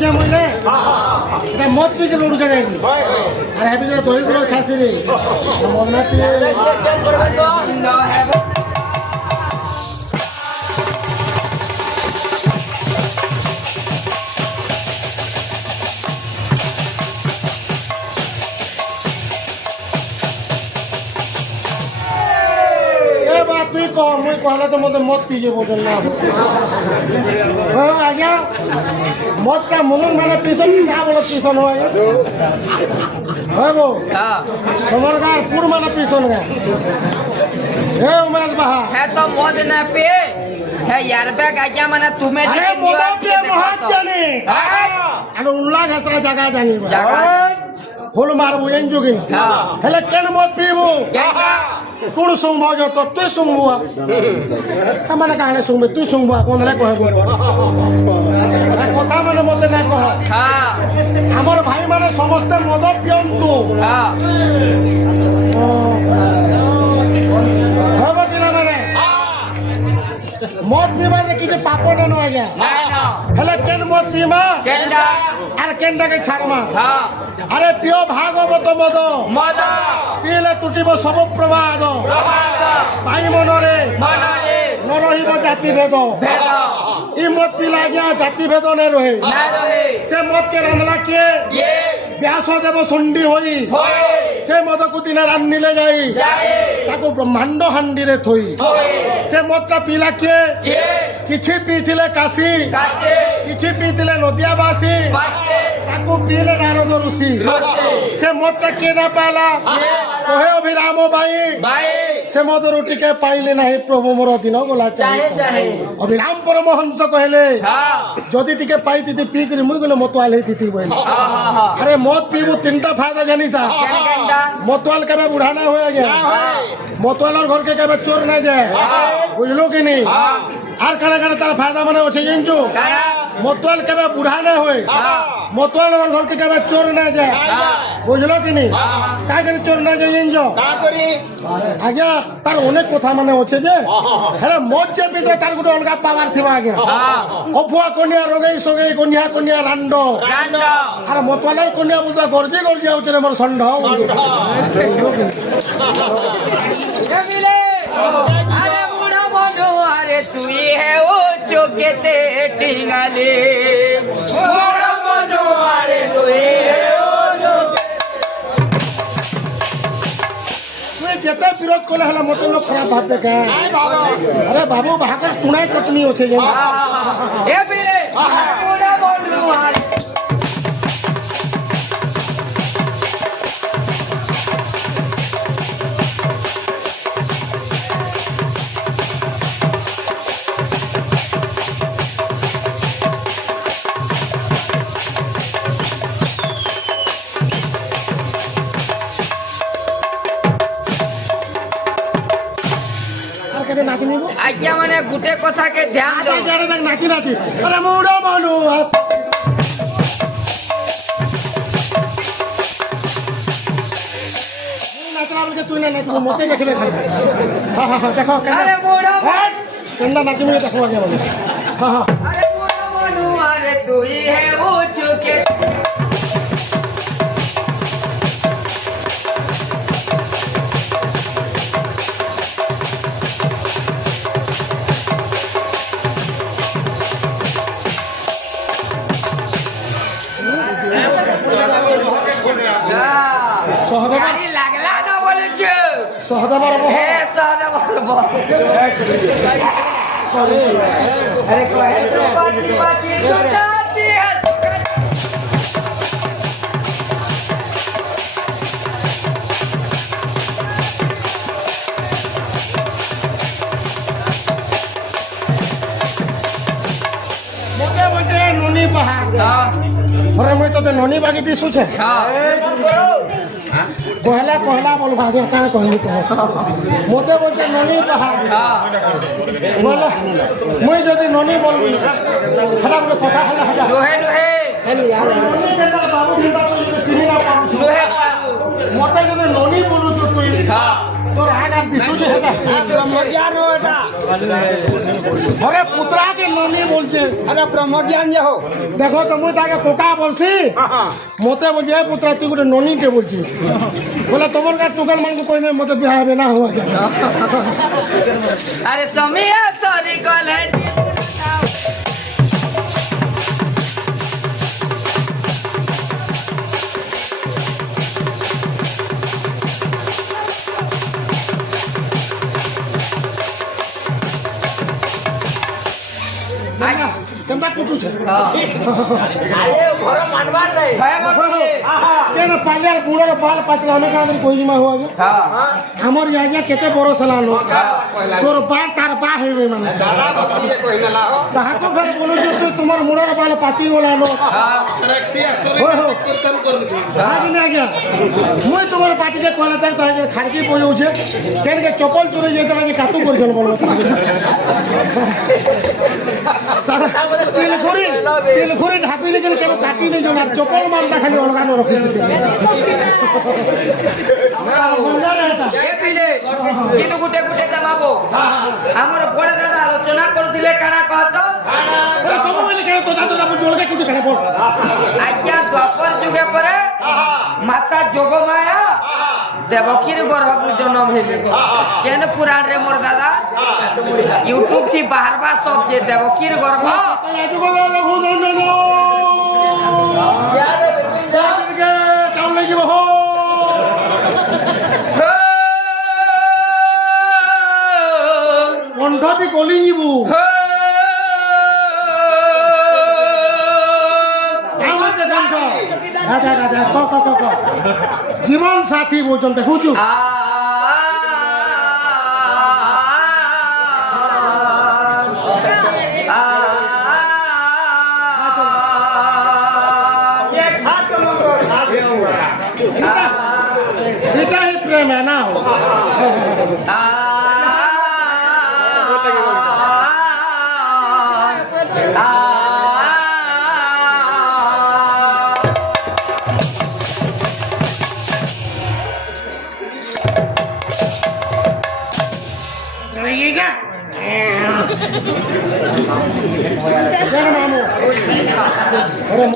লড়ুছে মইলে এটা মদ পিকে লড়ুছে নাকি আর হ্যাপি করে দই গুলো খাসি রে মদ না পিয়ে তুই কহ মুই কহলে তো মতো মদ পিজে বোঝেন না আজ্ঞা মদটা মনন মানে পিছন না বলো পিছন হয় গো তোমার গার পুর মানে পিছন গা হে উমেশ বাহা है तो मौज न पे है यार बैग आज्ञा मने तुम्हें আরে মদ পিয়ে মহাত জানি আর উল্লাহ ঘাসরা জায়গা জানি ফুল মারবো এন যোগিন হেলে কেন মদ পিবো কোন শুনব যত তুই শুনবো মানে কাহানে শুনবে তুই শুনবো কোনলে কহব কথা মানে মতে না কহ আমার ভাই মানে সমস্ত মদ পিয়ন্তু হব কিনা মানে মদ পিবার কিছু পাপ না নয় হেলে কেন মদ পিমা আর কেনটাকে ছাড়মা আরে প্রিয় ভাগবত মদ পিলে তুটিব সব প্রবাদ ভাই মনরে নরহিব জাতি ভেদ ই মদ পিলা আজ্ঞা জাতি ভেদ নে রহে সে মদকে রান্না কিয়ে ব্যাস দেব সন্ডি হই সে মদকু দিনে রান্ধিলে যাই তাকে ব্রহ্মাণ্ড হান্ডিরে থই সে মদটা পিলা কিয়ে কিছু পিইলে কাশি কিছু পিইলে নদিয়াবাসী তাকে পিলে নারদ ঋষি সে মদটা কিয়ে না পাইলা কহে অভিরাম ভাই সে মদ রুটিকে পাইলে নাই প্রভু মোর দিন গোলা চাহে অভিরাম পরমহংস কহিলে যদি টিকে পাইতি পি করে মুই গলে মতোয়াল হইতি বলে আরে মদ পিবু তিনটা ফায়দা জানিতা মতোয়াল কেবে বুড়া না হয়ে যায় মতোয়ালের ঘরকে কেবে চোর না যায় বুঝলো কি নি আর কানে কানে তার ফায়দা মানে আছে জানছো মতোয়াল কেবে বুড়া না হয় মতোয়াল ঘরকে কেবে চোর না যায় বুঝলো কি নি কাই করে চোর না যায় জানছো আজ্ঞা তার অনেক কথা মানে আছে যে হ্যাঁ মদ যে পিতে তার গোটে অলগা পাওয়ার থিবা আজ্ঞা অফুয়া কনিয়া রগেই সগেই কনিয়া কনিয়া রান্ড আর মতোয়ালের কনিয়া বুঝা গর্জি গর্জি হচ্ছে মোর ষণ্ড अरे बुढ़ा बनो अरे तू है वो चौकेते टिंगाले बुढ़ा बनो अरे तू है वो যেতে বিরোধ করলে হলে মতো লোক খারাপ ভাববে কে আরে বাবু ভাগের টুনাই চটনি আছে ए बिले बुढ़ा बनो अरे নাকি নিব आज्ञा मने गुटे कथा के ध्यान दो নাকি নাকি আরে মুড়া মানু তুই না নাকি মতে দেখলে হ্যাঁ হ্যাঁ দেখো अरे बुढ़ा কেন্দ্রা নাকি মুড়ে দেখো আগে বলে হ্যাঁ হ্যাঁ अरे बुढ़ा बनो अरे तू है वो चौकेते গাড়ি লাগলা না বলেছো সহদাবার হ্যাঁ সাদা বলবো আরে কহে তো বাতি বাতি ছুটাতি है মোটে মোটে ননি পাহাড় ঘরে মই তোতে ননি বাগি দিছুছে পহলা পহলা বল ভাগে কানে কহিলি তো মতে বলতে ননি পাহাড় বলে মই যদি ননি বলবি হেটা বলে কথা হলা হেটা লোহে লোহে ননি কেতার বাবু ভিতা তো চিনি না পারু লোহে মতে যদি ননি বলুছু তুই তো তোর আগার দিশুছে হেটা ব্রহ্মজ্ঞান হো এটা ঘরে পুত্রাকে ননি বলছে এটা ব্রহ্মজ্ঞান যে হো দেখো তো মুই তাকে কোকা বলছি মতে বলছে এ পুত্রা তুই গোটে ননিকে বলছিস বলে তোমার কাছে টুকাল মানকে কই না মতে বিয়া হবে না হওয়া যায় আরে সমিয়া সরি গলে কেমন কুটুছে আরে ঘর মানবার নাই কেন পালিয়ার বুড়োর বাল পাতলা আমি কাদের কইমা হওয়া যায় আমার আজ্ঞা কেতে বড় সালানো তোর বা তার বা হইবে মানে দাদা বসিয়ে কইলা হো তাহাকে ফের বলুছ তুই তোমার মুড়োর বাল পাতি গলানো কীর্তন করবি ভাগিনি আজ্ঞা মুই তোমার পাটিকে কইলে তাই তাকে খাড়কি পড়ে উঠে কেনকে চপল চুরি যেতে লাগে কাতু করছেন বলবো তেল ঘুরি ঢাপিলে গেলে কেন কাটি নেই আর চপল মালটা খালি অলগানো রখিছে কিন্তু গুটে গুটে জামাবো আমার বড় দাদা আলোচনা করুଥିଲେ কানা কহত ସବୁବେଳେ କେন তোদা তোদা জলকে কিছু খেলে পড় আজ্ঞা দ্বাপর যুগে পরে মাতা যোগমায়া দেবকীর গর্ভ জন্ম হেলে কেন পুরাণ রে মোর দাদা ইউটিউব থি বাহারবা সব যে দেবকীর গর্ভ কেমন লাগিব হ কণ্ঠটি কলি যাবু জীবন সাথী বলছেন দেখুছু এটা হি প্রেম না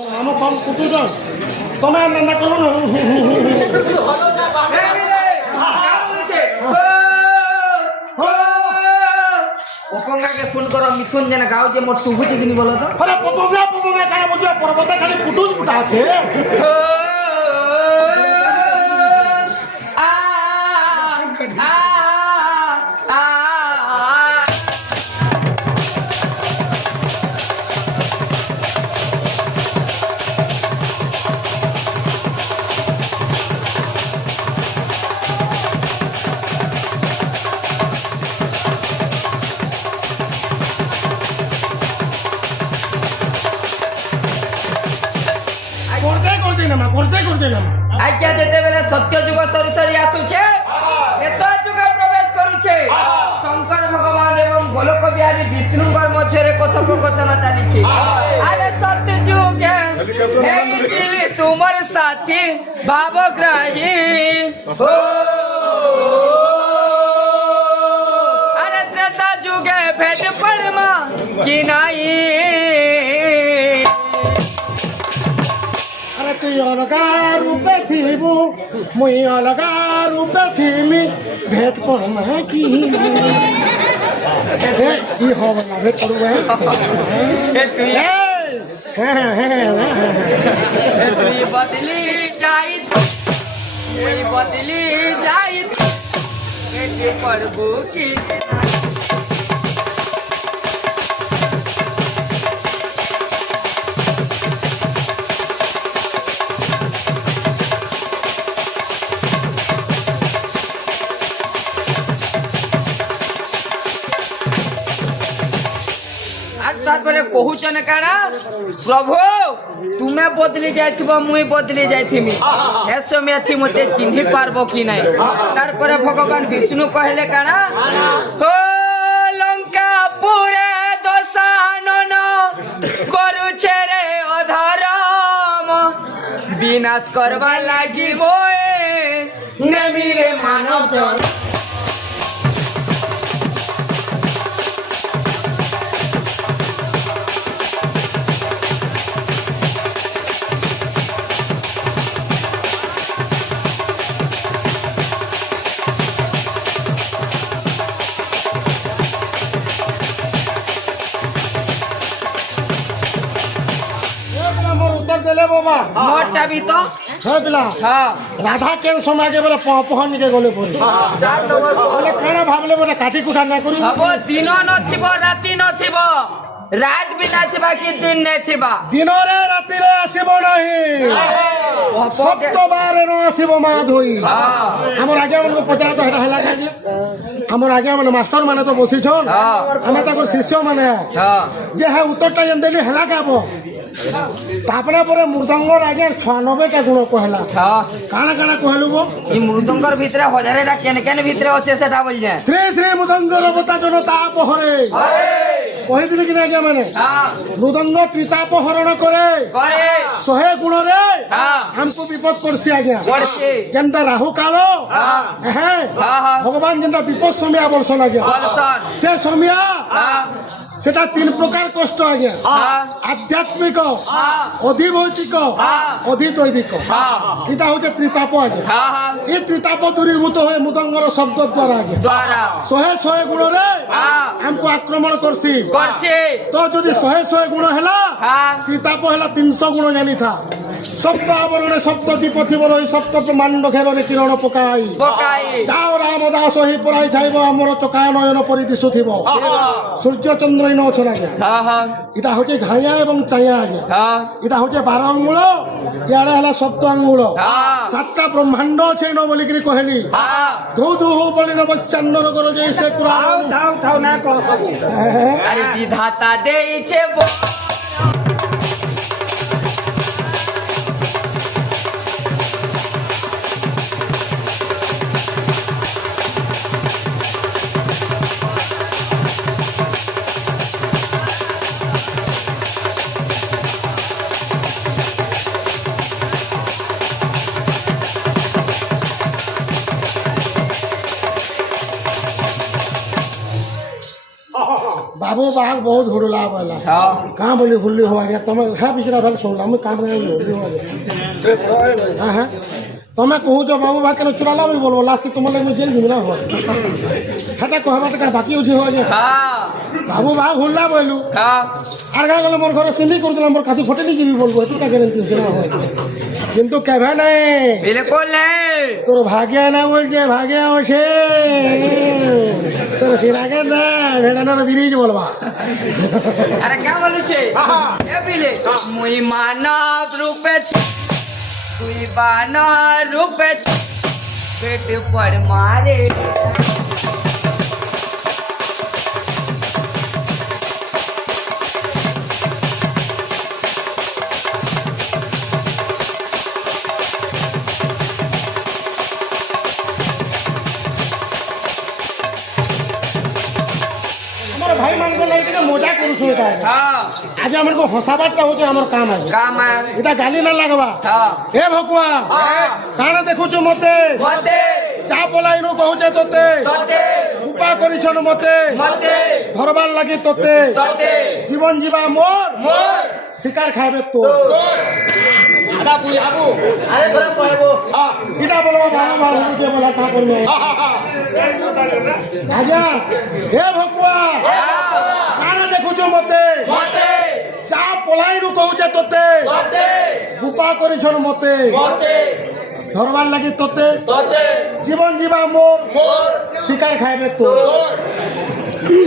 মামু কম কুটুছ তুমি না করো না অপঙ্গাকে ফোন করো মিথুন যেন গাও যে মোর শুভুছি কিনি বলো তো আরে পপঙ্গা পপঙ্গা কানে বুঝা পর্বতে খালি কুটুস কুটা আছে করতে না আজ্ঞা যেতেবেলে সত্য যুগ সরি সরি আসুছে ত্রেতা যুগে প্রবেশ করুছে শঙ্কর ভগবান এবং গোলক বিহারী বিষ্ণুঙ্কর মধ্যে কথোপকথন চালিছে আরে সত্য যুগে হেইছিলি তোমার সাথী ভাবগ্রাহী আরে ত্রেতা যুগে ভেট পড়মা কি নাই তুই অলগা রূপে থিবু মুই অলগা রূপে থিমি ভেট করমা কি কি হবে না ভেট করবো তুই বদলি যাই তুই বদলি যাই ভেট করবো কি তারপরে কহুছন কানা প্রভু তুমি বদলি যাইথিব মুই বদলি যাইথিমি এ সময় থি মতে চিহ্নি পারবো কি নাই তারপরে ভগবান বিষ্ণু কহিলে কানা ও লঙ্কা পুরে দশানন করুছে রে অধরম বিনাশ করবা লাগিব নেমিলে মানব দেলে বাবা মোরটা বি তো হ্যাঁ পিলা হ্যাঁ রাধা কেন সময় আগে বলে পহনিকে গলে পড়ি বলে কেন ভাবলে বলে কাটি কুটা না করি হব দিন নথিব রাতি নথিব রাত বি নাথিবা কি দিন নেথিবা দিনরে রাতিরে আসিব নাহি সপ্তবারে ন আসিব মা ধই আমার আগে আমাকে পচারা তো হেটা হেলা কাজে আমার আগে মানে মাস্টার মানে তো বসিছন আমি তাকর শিষ্য মানে যে হ্যাঁ উত্তরটা যেন দেলি হেলা কাব তারপরে পরে মৃদঙ্গর আগে 96টা গুণ কহলা কানা কানা কহলু গো এই মৃদঙ্গর ভিতরে হজারেটা কেন কেন ভিতরে আছে সেটা বলছে শ্রী শ্রী মৃদঙ্গর অবতা জন তাপহরে কহিদিলি কিনা আগে মানে মৃদঙ্গ ত্রিতাপহরণ করে করে 100 গুণরে হ্যাঁ हमको विपद करसी आज्ञा করছে जेनता राहु कालो হ্যাঁ हैं হ্যাঁ হ্যাঁ भगवान जेनता विपद समिया बरसन आज्ञा বলসন से समिया হ্যাঁ সেটা 3 প্রকার কষ্ট আজ্ঞা হ্যাঁ আধ্যাত্মিক হ্যাঁ অধিভৌতিক হ্যাঁ অধিদৈবিক হ্যাঁ এটা হচ্ছে ত্রিতাপ আজ্ঞা হ্যাঁ হ্যাঁ এই ত্রিতাপ দূরীভূত হয়ে মৃদঙ্গর শব্দ দ্বারা আজ্ঞা দ্বারা 100 গুণরে হ্যাঁ हमको आक्रमण करसी করছে तो যদি 100 গুণ হেলা হ্যাঁ ত্রিতাপ হেলা 300 গুণ জানি থা সপ্ত আবরণে সপ্ত দ্বীপথিব রহি সপ্ত ব্রহ্মাণ্ড ঘেরে কিরণ পকাই পকাই যাও রাম দাস হি পরাই যাইব আমার চকা নয়ন পরি দিশুথিব সূর্য চন্দ্র ইন অছন আজ্ঞা হ্যাঁ হ্যাঁ এটা হচ্ছে ঘাইয়া এবং চাইয়া আজ্ঞা হ্যাঁ এটা হচ্ছে 12 আঙ্গুল ইয়াড়ে হেলা সপ্ত আঙ্গুল হ্যাঁ 7টা ব্রহ্মাণ্ড আছে ন বলিকি কহেলি হ্যাঁ ধৌ ধৌ বলি নবশ্চান্নর কর জৈসে কুরান ଥାଉ ଥାଉ ନା କହ ସବୁ আরে বিধাতা দেইছে बाबू बाग बहुत हुड़ला वाला হ্যাঁ कहाँ बोली हुल्ली हुआ गया तुम्हें है पिछड़ा भल सुन ला मैं काम में हुल्ली हुआ गया हाँ हाँ तुम्हें कहूँ जो बाबू बाग के चुराला भी बोलो लास्ट तुम लोग जेल घूमना हुआ हटा कहवा तो बाकी उठी हुआ गया হ্যাঁ बाबू बाग हुल्ला बोलू হ্যাঁ আর গা গেলে মোর ঘরে সিন্ধি করছিলাম মোর কাছে ফটেনি যাবি বলবো তুই কা গ্যারেন্টি হচ্ছে না হয় কিন্তু কেভে নাই বিলকুল নেই তোর ভাগ্যা না বলছে ভাগ্যা আছে তোর সিরাকে দে ভেড়ানোর ব্রিজ বলবা আরে কে বলছে এ বিলে মুই মানব রূপে তুই বানর রূপে পেট পর মারে আমার ভাই মানুষ লাগে মজা করছো এটা হ্যাঁ আগে আমার হসাবারটা হচ্ছে আমার কাম আছে কাম এটা গালি না লাগবা হ্যাঁ এ ভকুয়া হ্যাঁ কাଣା দেখুଛୁ মতে মতে চা পলাইনু কহুছে তোতে তোতে উপা করিছন মতে মতে ধরবার লাগি তোতে তোতে জীবন জীবা মোর মোর শিকার খাইবে তো আদা বুঝাবো আরে তোরা কইবো এটা বলবা বাবু বাবু কে বলা ঠাকুর মে আজ্ঞা হে ভকুয়া কাଣା দেখুଛୁ মতে মতে চা পলাইনু কহুছে তোতে তোতে উপা করিছন মতে মতে ধরবার লাগি তোতে তোতে জীবন জীবা মোর মোর শিকার খাইবে তো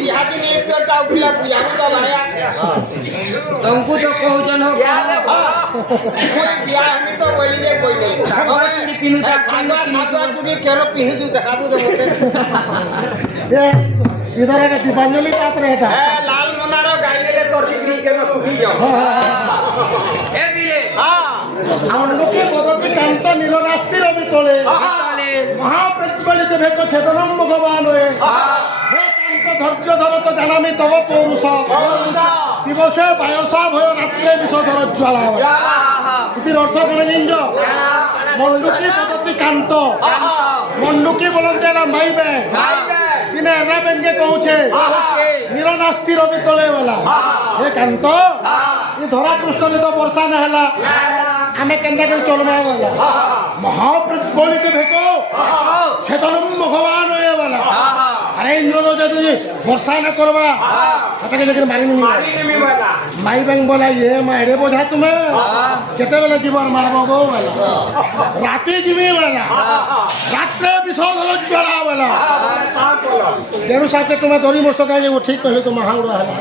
ইহাদি নিয়ে পেটটা উঠিলা বুঝাবো তো ভাইয়া तुमको तो कहजन हो कोई बिया हमी तो बोली जे कोई नहीं पिनु ता सागा सागा तुनी केरो पिनु दू देखाबो तो मते ए इधर है दीपांजलि कात रे এটা ए लाल मनारो गाइले ले तोर किनी केरो सुखी जाओ ए बिले हां আমার লোকে পদতি কান্ত নীলনাস্তির ভিতরে চলে মহাপ্রজ্বলিত ভেক ছেদনম ভগবান হয়ে হে কান্ত ধৈর্য ধর তো জানামি তব পৌরুষ দিবসে বায়সা ভয় রাত্রে বিষধর জ্বালা এটির অর্থ কোন জিনিস মন্ডুকি পদতি কান্ত মন্ডুকি বলতে না মাইবে দিনে এরা বেঙ্গে কହୁছে নীলনাস্তির ভিতরে বেলা হে কান্ত ই ধরা কৃষ্ণ তো বর্ষা না হেলা ଆମେ କେନ୍ତା କରି ଚଲମା ବୋଲା ମହାପ୍ରତି কে ভেকো সেতন ভগবান হয়ে বলা আরে ইন্দ্র যদি বর্ষা না করবা তাকে যদি মারি নি মাই ব্যাং বলা ইয়ে মারে বোঝা তুমি কেতেবেলে জীবন মারব গো বলা রাতে জিমি বলা রাত্রে বিসর্জন চলা বলা দেনু সাথে তোমার ধরি মস্ত কাজে ও ঠিক কইলে তো মহাউড়া হলা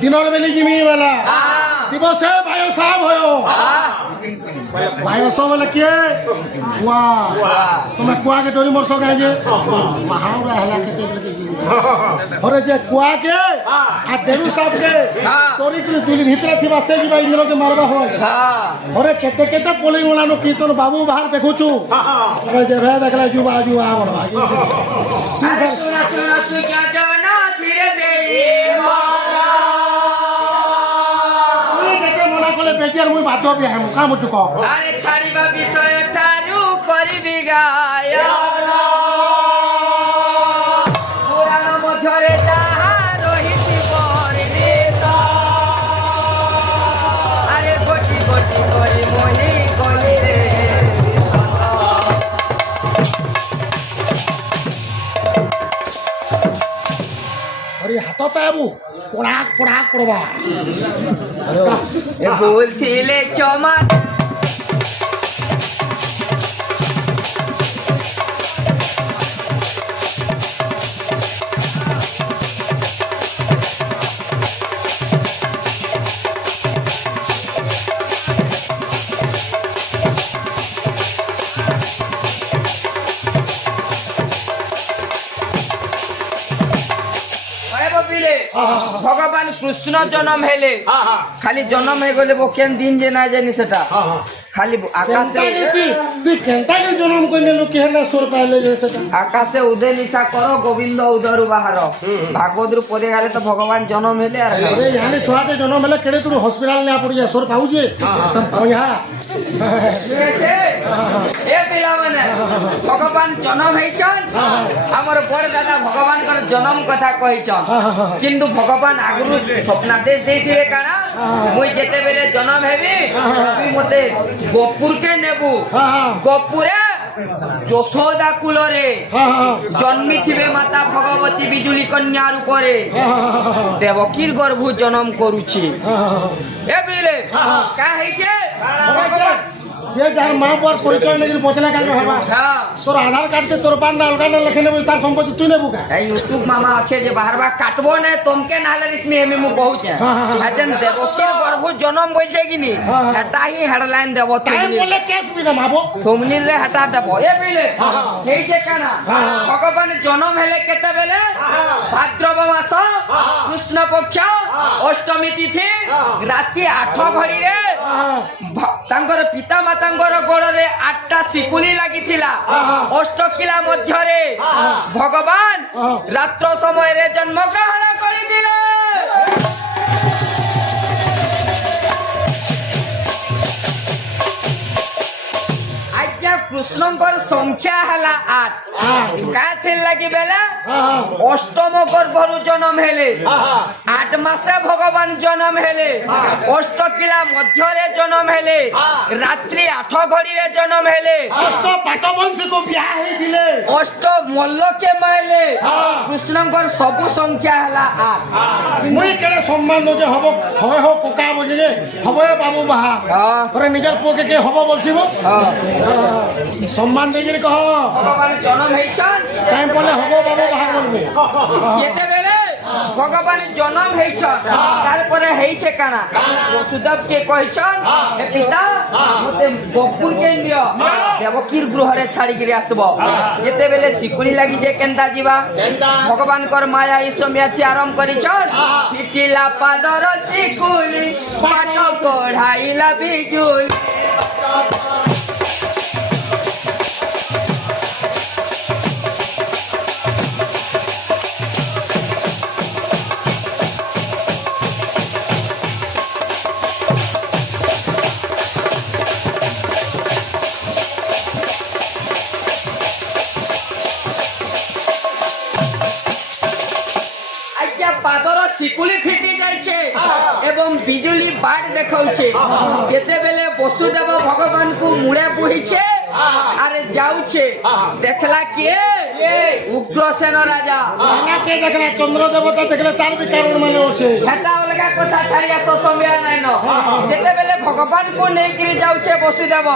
দিনের বেলি জিমি বলা দিবসে বায়সা ভয় বায়স বলে কি কুয়া তুমি কুয়াকে ডরি মরছ কাজে মহাউড়া হলা কেতে বেলে জিমি হরে যে কুয়াকে আর দেনু সাথে তোরি করে দিলি ভিতরে থিবা সে জিবা ইন্দ্রকে মারবা হয় হরে কেতে কেতে পলি ওলানো কীর্তন বাবু বাহার দেখুছু আরে যে ভে দেখলা জুবা জুবা বড় আরে শোনা শোনা তুই কা জানা ধীরে দে বেজিয়ার মুই বাধ্য বিয়া মু কাম চুক আরে ছাড়িবা বিষয় ঠারু করিবি গায়া পুরাণ মধ্যরে তাহা রহিছি পরিবেশ আরে গোটি গোটি করি মহি কলি রে আরে হাত পাবু পড়াক পড়াক পড়বা বলছিলে চমা ভগবান কৃষ্ণ জন্ম হেলে খালি জন্ম হয়ে গেলে কেন দিন যে না জানি সেটা খালি আকাশে তুই কেনটা কে জন্ম কইলে লোক হেনা সুর পাইলে যে সেটা আকাশে উদয় নিশা কর গোবিন্দ উদরু বাহার ভাগবতরু পদে গেলে তো ভগবান জন্ম হেলে আর আরে ইয়ানে ছুয়াতে জন্ম হেলে কেড়ে তুই হসপিটাল না পড়ি যা সুর পাউছে ওয়া এ পিলা মানে ভগবান জন্ম হইছন আমার বড় দাদা ভগবানଙ୍କର জন্ম কথা কইছন কিন্তু ভগবান আগুরু স্বপ্নাদেশ দেইଥିଲେ কানা মুই যেতেবেলে জন্ম হেবি তুই মতে গোপুরকে নেবু গোপুরে যশোদা কুলরে জন্মিথিবে মাতা ভগবতী বিজুলি কন্যা রূপরে দেবকীর গর্ভ জন্ম করুছি এ বিলে কা হইছে ভগবান যে যার মা বাবার পরিচয় নেই পচলা কাজ হবা তোর আধার কার্ড তে তোর পান্ডা অলগা না লিখে নেব তার সম্পত্তি তুই নেবু কা এই ইউটিউব মামা আছে যে বাহারবা কাটবো না তোমকে নালে রিসমি হেমি মু কহুছে আজেন দেবকীর গর্ভ জন্ম বইছে কিনি এটা হি হেডলাইন দেব টাইম বলে কেস বিদা মাবো তুমনি রে হটা দেব এ বিলে এইছে কানা ভগবান জন্ম হেলে কেতে বেলে ভাদ্রব মাস কৃষ্ণ পক্ষ অষ্টমী তিথি রাতি 8 ঘড়ি রে তাঙ্কর পিতা মাতাঙ্কর গোড়রে 8টা শিকুলি লাগিছিলা অষ্টকিলা মধ্যরে ভগবান রাত্র সময়ে জন্মগ্রহণ করিছিলে আজ্ঞা কৃষ্ণঙ্কর সংখ্যা হেলা 8 কাথির লাগি বেলা অষ্টম গর্ভরু জন্ম হেলে 8 মাসে ভগবান জন্ম হেলে অষ্টকিলা মধ্যরে জন্ম হেলে রাত্রি 8 ঘড়িরে জন্ম হেলে অষ্ট পাটবংশী কো বিয়া হেইতিলে অষ্ট মল্লকে মাইলে কৃষ্ণঙ্কর সবু সংখ্যা হেলা 8 মুই কেড়ে সম্মান যে হব হয় হোক কোকা বলি যে হব বাবু বাহা পরে নিজের পোকে কে হব বলছিব সম্মান দেই কহ ভগবান জন্ম হইছন টাইম পলে হব বাবু বাহা বলবো যেতে বেলে ভগবান জন্ম হইছন তারপরে হইছে কানা বসুদেব কে কইছন হে পিতা মতে গোপুর কে নিও দেবকীর গৃহরে ছাড়ি গিরি আসব যেতে বেলে শিকুলি লাগি যে কেনতা জিবা ভগবান কর মায়া এই সময়াছি আরম্ভ করিছন ফিটিলা পাদর শিকুলি পাট কঢ়াইলা বিজুলি পাদর শিকুলি ফিটি যাইছে এবং বিজুলি বাড় দেখাউছে যেতেবেলে বসুদেব ভগবানଙ୍କୁ মুড়ে বুহিছে আরে যাউছে দেখলা কে উগ্রসেন রাজা কে দেখলা চন্দ্র দেবতা দেখলে তার বি কারণ মানে আছে সেটা অলগা কথা ছাড়িয়া তো সময় নাই ন যেতেবেলে ভগবানଙ୍କୁ নেইকিরি যাউছে বসুদেব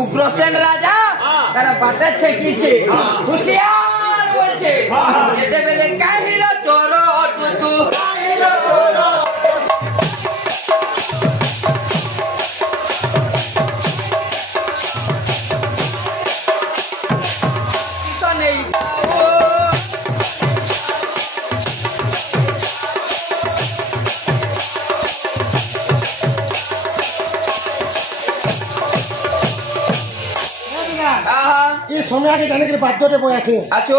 উগ্রসেন রাজা তার বাটে ছেকিছে হুঁশিয়ার বলছে যেতেবেলে কাহিল চোর অটুতু কাহিল চোর নেই যাও এই সময় আগে জানি কি বাদ্যতে বই আছে আসো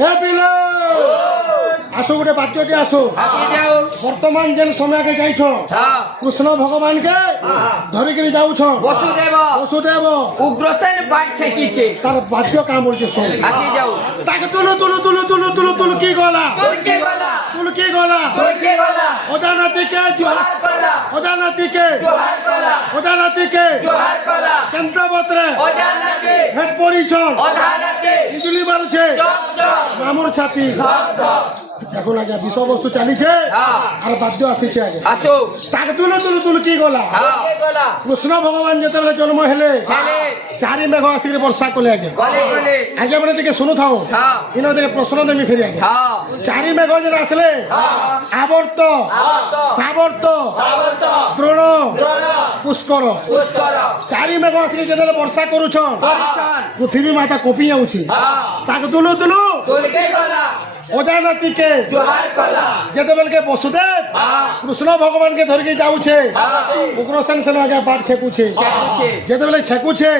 এ পিলা আসো গোটে বাদ্যতে আসো আসি যাও বর্তমান যেন সময় আগে যাইছ হ্যাঁ কৃষ্ণ ভগবানকে ধরিকি যাউছ বসুদেব বসুদেব উগ্রসেন বাট ছেকিছে তার বাদ্য কাম বলছে শোন আসি যাও তাকে তুলু তুলু তুলু তুলু তুলু তুলু কি গলা তোর কে গলা তুলু কি গলা তোর কে গলা ওদানাতিকে জোহার কলা ওদানাতিকে জোহার কলা ওদানাতিকে জোহার কলা কেন্দ্র বত্রে অজানাতে হেড পড়িছ অধানাতে বিজুলি মারুছে চক চক মামুর ছাতি ধক ধক এখন আগে বিষয়বস্তু চালিছে হ্যাঁ আর বাদ্য আসিছে আগে আসো তাকে তুলু তুলু তুলু কি গলা হ্যাঁ গলা কৃষ্ণ ভগবান যেତେବେଳେ জন্ম হেলে হেলে চারি মেঘ আসিকি বর্ষা কলে আগে গলে গলে আগে মানে ଟିକେ শুনুথাও হ্যাঁ ইনো থেকে প্রশ্ন দেমি ফিরি আগে হ্যাঁ চারি মেঘ যেন আসলে আবর্ত সাবর্ত দ্রোণ পুষ্কর পুষ্কর চারি মেঘ আসিকি যেତେବେଳେ ବର୍ଷା କରୁଛନ୍ পরিছন পৃথিবী মাতা কপি যাଉଛି হ্যাঁ ତାକୁ তুলু তুলু তোর কে গলা অজানাতিকে জোহার কলা যেତେବେଳେ বসুদেব হ্যাঁ কৃষ্ণ ভগবানকে ধরিকি যাଉଛେ উগ্রসেন সেন আগে বাট ছেকুছে ছেকুছে যেତେବେଳେ ছেকুছে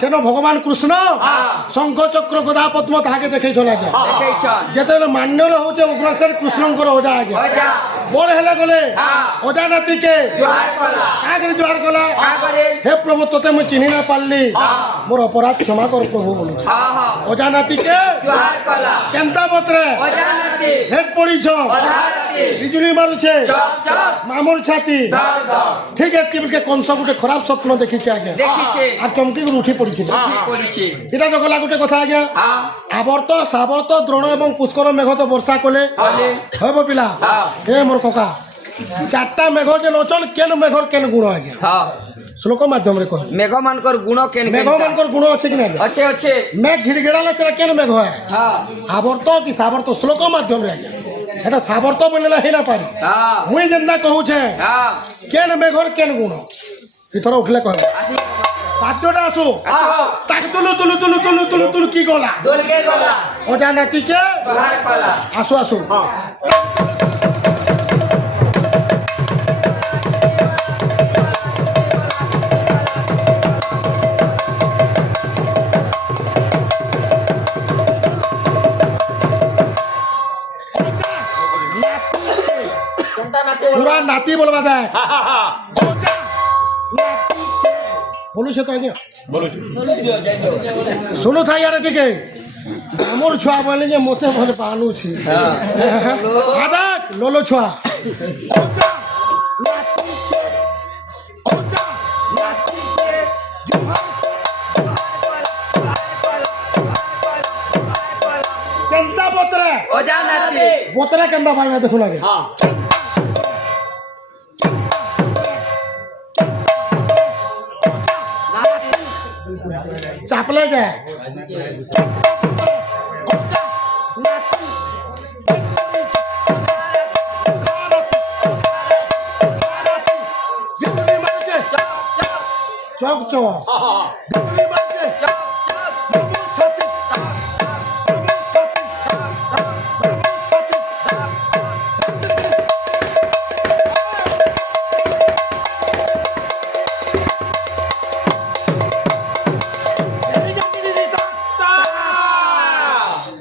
সেন ভগবান কৃষ্ণ শঙ্খ চক্র গদা পদ্ম তাহাকে দেখাইছন আগে দেখাইছন যেତେବେଳେ ମାନ୍ୟର ହଉଛେ ଉଗ୍ରସେନ କୃଷ୍ଣଙ୍କର ଅଜା ଆଜ୍ଞା অজা ବଡ ହେଲେ ଗଲେ হ্যাঁ ଅଜାନାତିକେ জোহার কলা କାହାକରି ଜୁହାର କଲା আগরে ହେ ପ୍ରଭୁ ତତେ ମୁଁ ଚିହ୍ନି ନା ପାରିଲି ମୋର ଅପରାଧ କ୍ଷମା କର ପ୍ରଭୁ ବୋଲୁଛି হ্যাঁ হ্যাঁ ଅଜାନାତିକେ জোহার কলা କେନ୍ତା ପତ୍ରେ অজানাতে হেড পড়িছ অধানাতে বিজুলি মারুছে চক চক মামুর ছাতি ধক ধক ঠিক আছে বলকে কংস গোটে খারাপ স্বপ্ন দেখিছে আগে দেখিছে আর চমকি করে উঠি পড়িছে ঠিক করিছে এটা তো গলা গোটে কথা আজ্ঞা হ্যাঁ আবর্ত সাবর্ত দ্রোণ এবং পুষ্কর মেঘ তো বর্ষা কলে কলে হব পিলা হ্যাঁ হে মোর কাকা চারটা মেঘ যে অচল কেন মেঘর কেন গুণ আজ্ঞা হ্যাঁ শ্লোক মাধ্যমে কহ মেঘমানকর গুণ কেন মেঘ মানকর গুণ আছে কি না আজ্ঞা? আছে আছে মেঘ ঘিরি গেড়ালে সেটা কেন মেঘ হয় হ্যাঁ আবর্ত কি সাবর্ত শ্লোক মাধ্যমে আজ্ঞা এটা সাবর্ত বললে হই না পারি হ্যাঁ মুই যেন্তা কহুছে হ্যাঁ কেন মেঘর কেন গুণ এথর উঠলে কহ আসি বাদ্যটা আসো আসো তাকে তুলু তুলু তুলু তুলু তুলু তুলু কি গলা তোর কে গলা অজানাতিকে জোহার কলা আসো আসো চিন্তা নাতে পুরা নাতি বলবা দেখ বলুছে তো আজ্ঞা শুনু থাই আরে টিকে আমার ছুয়া বলে যে মতে মনে পানুছি আদাক লোলো ছুয়া কেন্তা বতরে অজানাতে বতরে কেন্তা ভাই না দেখো লাগে চাপলে যায় চক চক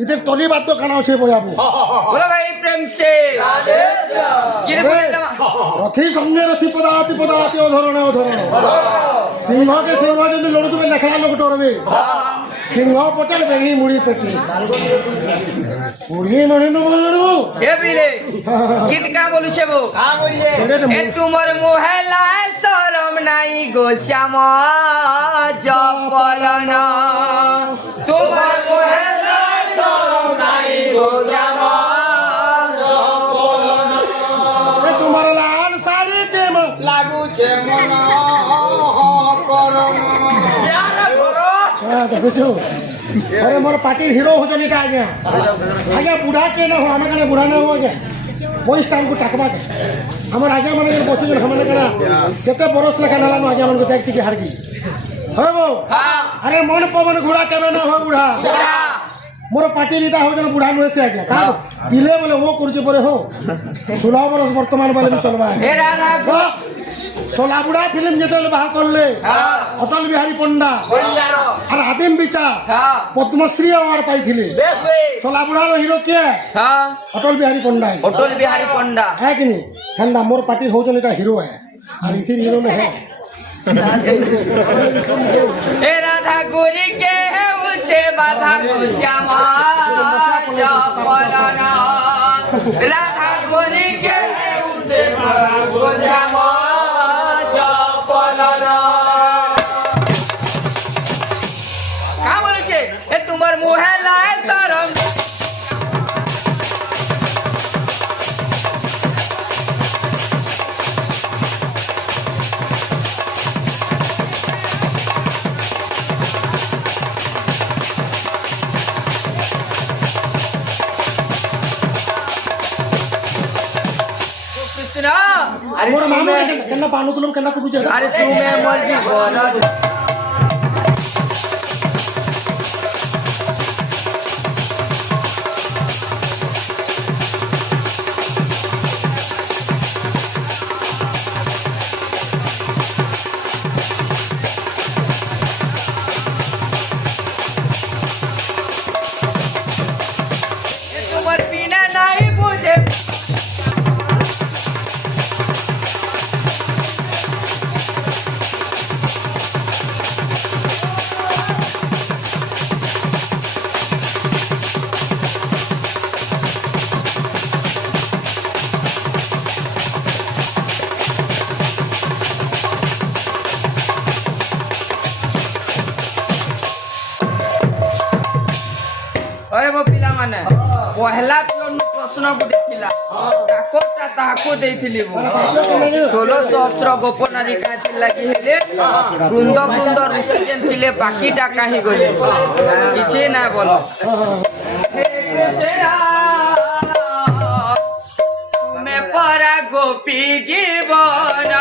इधर तोली बात तो खाना है बोया बोलो भाई प्रेम से किरे बोले ना रथी संगे रथी पदाति पदाति अधरण अधरण सिंह के सिंह जब लड़ू तुम्हें लेखला लोक डरबे সিংহ পটেল বেগি মুড়ি পেটি মুড়ি মানে ন বলু এ বিলে গীত কা বলুছে বো हाँ बोलिए এ তোমার মোহেলায় শরম নাই গো শ্যাম জপলন তোমার মোহেলায় শরম নাই গো শ্যাম তোমার লাল শাড়িতে लागू छे मन करम দেখছো अरे मोर पार्टी हिरो हो जनी का आज्ञा आज्ञा बुढ़ा के न हो हमें कने बुढ़ा न हो आज्ञा वो इस टाइम को टाकबा के हमर आज्ञा माने बसे जन हमने कना केते बरस लेखा नाला न आज्ञा मन को देख के हार गई हो वो अरे मन पवन घोड़ा केमे न हो बुढ़ा मोर पार्टी रीता हो जन बुढ़ा नुए से आज्ञा का पीले बोले वो कुर्जी परे हो 16 बरस वर्तमान वाले भी चलबा है हे राणा सोला बुढ़ा फिल्म जेते बाहर करले अटल बिहारी पंडा और आदिम बिचार पद्मश्री अवार्ड पाइथिले सोला बुढ़ार हिरो किए हाँ अटल बिहारी पंडा है अटल बिहारी पंडा है कि नहीं ठंडा मोर पार्टी हो जन हीरो है और इसी हीरो में है हे राधा गोरी के है उसे बाधा को श्यामा जपलन राधा गोरी के है उसे बाधा को श्यामा जपलन का বলেছে এ তোমার মোহেলায় শরম कृष्ण अरे मोर मामू केना पानो तुलो केना को बुझे अरे तुम्हें मर्जी बोला तुम्हार पीना नहीं बुझे अरे वो पिला माने पहला पियोन प्रश्न गुटे थिला ताकोटा ताको देइथिली वो 16 सहस्र गोपनारी काथि लागि हेले बृंद बृंद ऋषिजन थिले बाकीटा काहे गले किछे ना बोलो हे कृष्णा मैं परा गोपी जीवन